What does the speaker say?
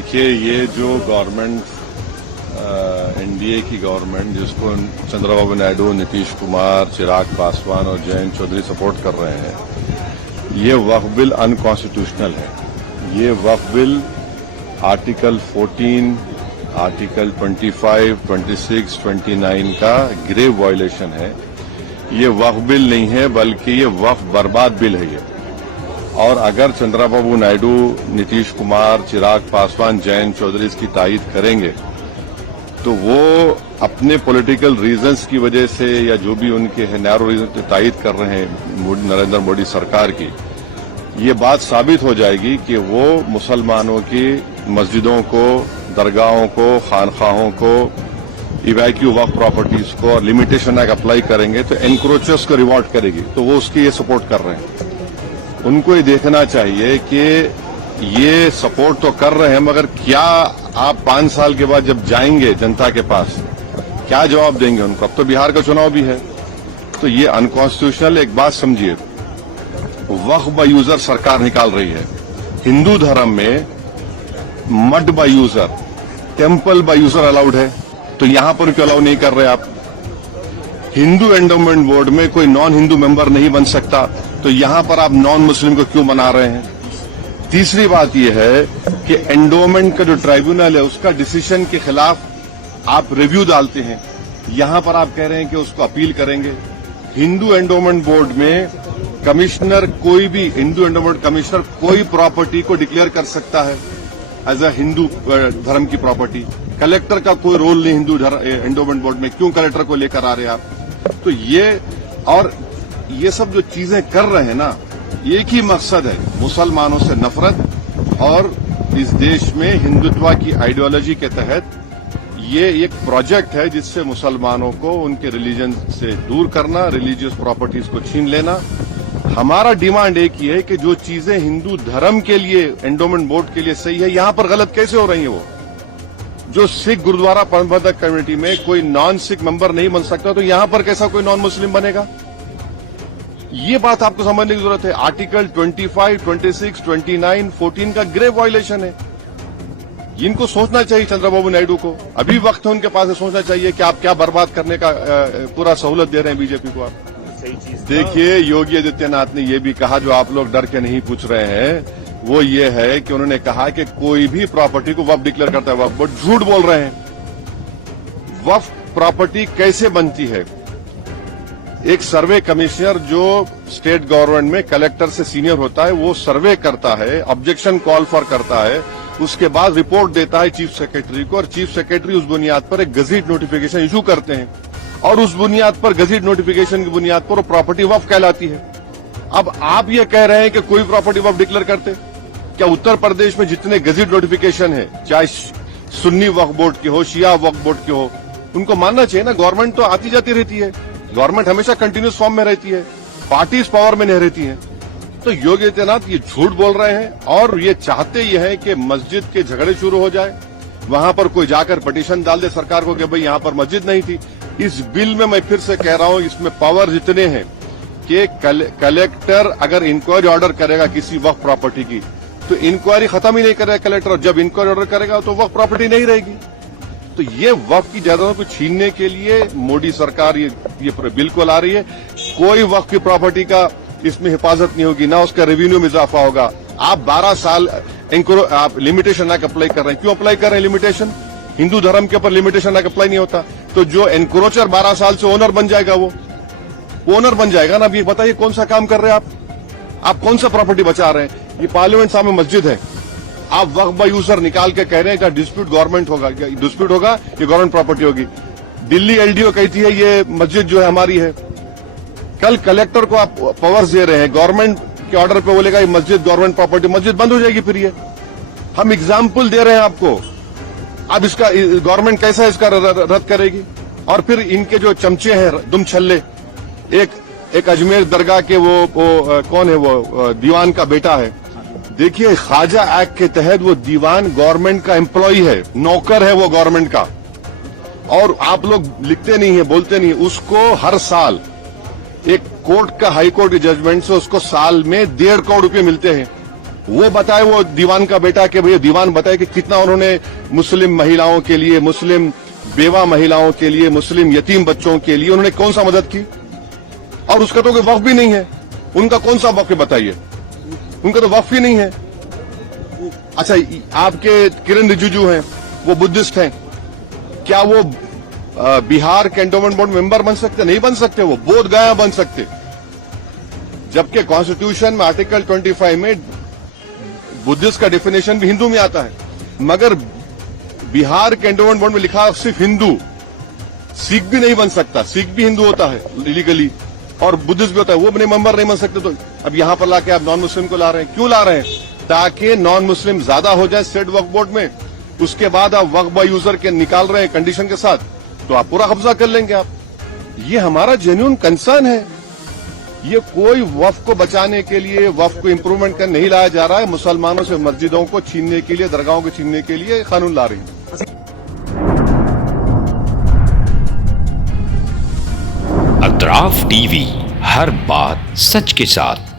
देखिए, ये जो गवर्नमेंट एनडीए की गवर्नमेंट जिसको चंद्रबाबू नायडू, नीतीश कुमार, चिराग पासवान और जयंत चौधरी सपोर्ट कर रहे हैं, ये वक्फ बिल अनकॉन्स्टिट्यूशनल है। ये वक्फ बिल आर्टिकल 14, आर्टिकल 25, 26, 29 का ग्रेव वायलेशन है। ये वक्फ बिल नहीं है, बल्कि ये वक्फ बर्बाद बिल है ये। और अगर चंद्रबाबू नायडू, नीतीश कुमार, चिराग पासवान, जयंत चौधरी इसकी तायीद करेंगे तो वो अपने पॉलिटिकल रीजंस की वजह से या जो भी उनके है नैरो रीजन से तायीद कर रहे हैं नरेंद्र मोदी सरकार की, ये बात साबित हो जाएगी कि वो मुसलमानों की मस्जिदों को, दरगाहों को, खानखाहों को, इवैक्यू वक्फ प्रॉपर्टीज को और लिमिटेशन एक्ट अप्लाई करेंगे तो एनक्रोचर्स को रिवॉर्ड करेगी। तो वो उसकी ये सपोर्ट कर रहे हैं। उनको ये देखना चाहिए कि ये सपोर्ट तो कर रहे हैं, मगर क्या आप 5 साल के बाद जब जाएंगे जनता के पास, क्या जवाब देंगे उनको? अब तो बिहार का चुनाव भी है। तो ये अनकॉन्स्टिट्यूशनल। एक बात समझिए, वक्फ बाय यूजर सरकार निकाल रही है। हिंदू धर्म में mud by user, temple by user allowed है, तो यहां पर क्यों अलाउ नहीं कर रहे आप? हिंदू एंडोमेंट बोर्ड में कोई नॉन हिंदू मेंबर नहीं बन सकता, तो यहां पर आप नॉन मुस्लिम को क्यों बना रहे हैं? तीसरी बात यह है कि एंडोमेंट का जो ट्राइब्यूनल है उसका डिसीजन के खिलाफ आप रिव्यू डालते हैं, यहां पर आप कह रहे हैं कि उसको अपील करेंगे। हिंदू एंडोमेंट बोर्ड में कमिश्नर, कोई भी हिंदू एंडोमेंट कमिश्नर कोई प्रॉपर्टी को डिक्लेयर कर सकता है एज अ हिंदू धर्म की प्रॉपर्टी। कलेक्टर का कोई रोल नहीं हिंदू एंडोमेंट बोर्ड में, क्यों कलेक्टर को लेकर आ रहे हैं आप? तो ये सब जो चीजें कर रहे हैं ना, एक ही मकसद है, मुसलमानों से नफरत और इस देश में हिंदुत्व की आइडियोलॉजी के तहत ये एक प्रोजेक्ट है जिससे मुसलमानों को उनके रिलीजन से दूर करना, रिलीजियस प्रॉपर्टीज को छीन लेना। हमारा डिमांड एक ही है कि जो चीजें हिंदू धर्म के लिए, एंडोमेंट बोर्ड के लिए सही है, यहां पर गलत कैसे हो रही है? वो जो सिख गुरुद्वारा प्रबंधक कमेटी में कोई नॉन सिख मेंबर नहीं बन सकता, तो यहां पर कैसा कोई नॉन मुस्लिम बनेगा? ये बात आपको समझने की जरूरत है। आर्टिकल 25, 26, 29, 14 का ग्रेव वायलेशन है। इनको सोचना चाहिए चंद्रबाबू नायडू को। अभी वक्त है उनके पास सोचना चाहिए कि आप क्या बर्बाद करने का पूरा सहूलत दे रहे हैं बीजेपी को आप। सही चीज। देखिए, योगी आदित्यनाथ ने यह भी कहा, जो आप लोग डर के नहीं पूछ रहे हैं, वो ये है कि उन्होंने कहा कि कोई भी प्रॉपर्टी को वक्फ डिक्लेयर करता है वक्फ, बट झूठ बोल रहे हैं। वक्फ प्रॉपर्टी कैसे बनती है? एक सर्वे कमिश्नर जो स्टेट गवर्नमेंट में कलेक्टर से सीनियर होता है, वो सर्वे करता है, ऑब्जेक्शन कॉल फॉर करता है, उसके बाद रिपोर्ट देता है चीफ सेक्रेटरी को, और चीफ सेक्रेटरी उस बुनियाद पर एक गजीट नोटिफिकेशन इशू करते हैं, और उस बुनियाद पर, गजीट नोटिफिकेशन की बुनियाद पर वो प्रॉपर्टी वक्फ कहलाती है। अब आप ये कह रहे हैं कि कोई प्रॉपर्टी वक्फ डिक्लेयर करते? क्या उत्तर प्रदेश में जितने गजीट नोटिफिकेशन है, चाहे सुन्नी वक्फ बोर्ड के हो, शिया वक्फ बोर्ड के हो, उनको मानना चाहिए ना। गवर्नमेंट तो आती जाती रहती है, गवर्नमेंट हमेशा कंटिन्यूस फॉर्म में रहती है, पार्टीज पावर में नहीं रहती है। तो योगी आदित्यनाथ ये झूठ बोल रहे हैं, और ये चाहते ये हैं कि मस्जिद के झगड़े शुरू हो जाए, वहां पर कोई जाकर पिटीशन डाल दे सरकार को कि भाई यहां पर मस्जिद नहीं थी। इस बिल में मैं फिर से कह रहा हूं, इसमें पावर इतने हैं कि कलेक्टर अगर इंक्वायरी ऑर्डर करेगा किसी वक्फ प्रॉपर्टी की, तो इंक्वायरी खत्म ही नहीं करेगा कलेक्टर, और जब इंक्वायरी ऑर्डर करेगा तो वक्फ प्रॉपर्टी नहीं रहेगी। तो ये वक्फ की जायदादों को छीनने के लिए मोदी सरकार ये बिल को ला रही है। कोई वक्फ की प्रॉपर्टी का इसमें हिफाजत नहीं होगी, ना उसका रेवेन्यू में इजाफा होगा। आप 12 साल आप लिमिटेशन एक्ट अप्लाई कर रहे हैं, क्यों अप्लाई कर रहे हैं लिमिटेशन? हिंदू धर्म के ऊपर लिमिटेशन एक्ट अप्लाई नहीं होता, तो जो एनक्रोचर 12 साल से ओनर बन जाएगा, वो ओनर बन जाएगा ना। अब ये बताइए कौन सा काम कर रहे हैं आप कौन सा प्रॉपर्टी बचा रहे हैं? ये पार्लियामेंट सामने मस्जिद है, आप वक्फ बाय यूजर निकाल के कह रहे हैं कि डिस्प्यूट गवर्नमेंट होगा, डिस्प्यूट होगा, ये गवर्नमेंट प्रॉपर्टी होगी। दिल्ली एलडीओ कहती है ये मस्जिद जो है हमारी है। कल कलेक्टर को आप पावर्स दे रहे हैं, गवर्नमेंट के ऑर्डर पे बोलेगा ये मस्जिद गवर्नमेंट प्रॉपर्टी, मस्जिद बंद हो जाएगी। फिर ये हम एग्जाम्पल दे रहे हैं आपको। अब इसका गवर्नमेंट कैसा इसका रद्द करेगी? और फिर इनके जो चमचे हैं दुम छल्ले, एक अजमेर दरगाह के वो कौन है, वो दीवान का बेटा है। देखिए, ख्वाजा एक्ट के तहत वो दीवान गवर्नमेंट का एम्प्लॉय है, नौकर है वो गवर्नमेंट का, और आप लोग लिखते नहीं है, बोलते नहीं। उसको हर साल एक कोर्ट का, हाई कोर्ट के जजमेंट से उसको साल में 1.5 करोड़ रुपए मिलते हैं। वो बताए, वो दीवान का बेटा के भैया दीवान बताए कि कितना उन्होंने मुस्लिम महिलाओं के लिए, मुस्लिम बेवा महिलाओं के लिए, मुस्लिम यतीम बच्चों के लिए उन्होंने कौन सा मदद की। और उसका तो कोई वक्फ भी नहीं है। उनका कौन सा वक्फ बताइए, उनका तो वक्फ ही नहीं है। अच्छा, आपके किरण रिजिजू हैं, वो बुद्धिस्ट हैं, क्या वो बिहार कैंटोनमेंट बोर्ड मेंबर बन सकते? नहीं बन सकते। वो बोध गया बन सकते, जबकि कॉन्स्टिट्यूशन में आर्टिकल 25 में बुद्धिस्ट का डेफिनेशन भी हिंदू में आता है, मगर बिहार कैंटोनमेंट बोर्ड में लिखा सिर्फ हिंदू। सिख भी नहीं बन सकता, सिख भी हिंदू होता है लीगली, और बुद्धिस्ट भी होता है, वो अपने मेंबर नहीं बन सकते। तो अब यहां पर लाके आप नॉन मुस्लिम को ला रहे हैं, क्यों ला रहे हैं? ताकि नॉन मुस्लिम ज्यादा हो जाए स्टेट वक्फ बोर्ड में। उसके बाद आप वक्फ बाय यूजर के निकाल रहे हैं कंडीशन के साथ, तो आप पूरा कब्जा कर लेंगे आप। ये हमारा जेन्युइन कंसर्न है। ये कोई वक्फ को बचाने के लिए, वक्फ को इंप्रूवमेंट करने नहीं लाया जा रहा है। मुसलमानों से मस्जिदों को छीनने के लिए, दरगाहों को छीनने के लिए कानून ला रही है। अतराफ टीवी, हर बात सच के साथ।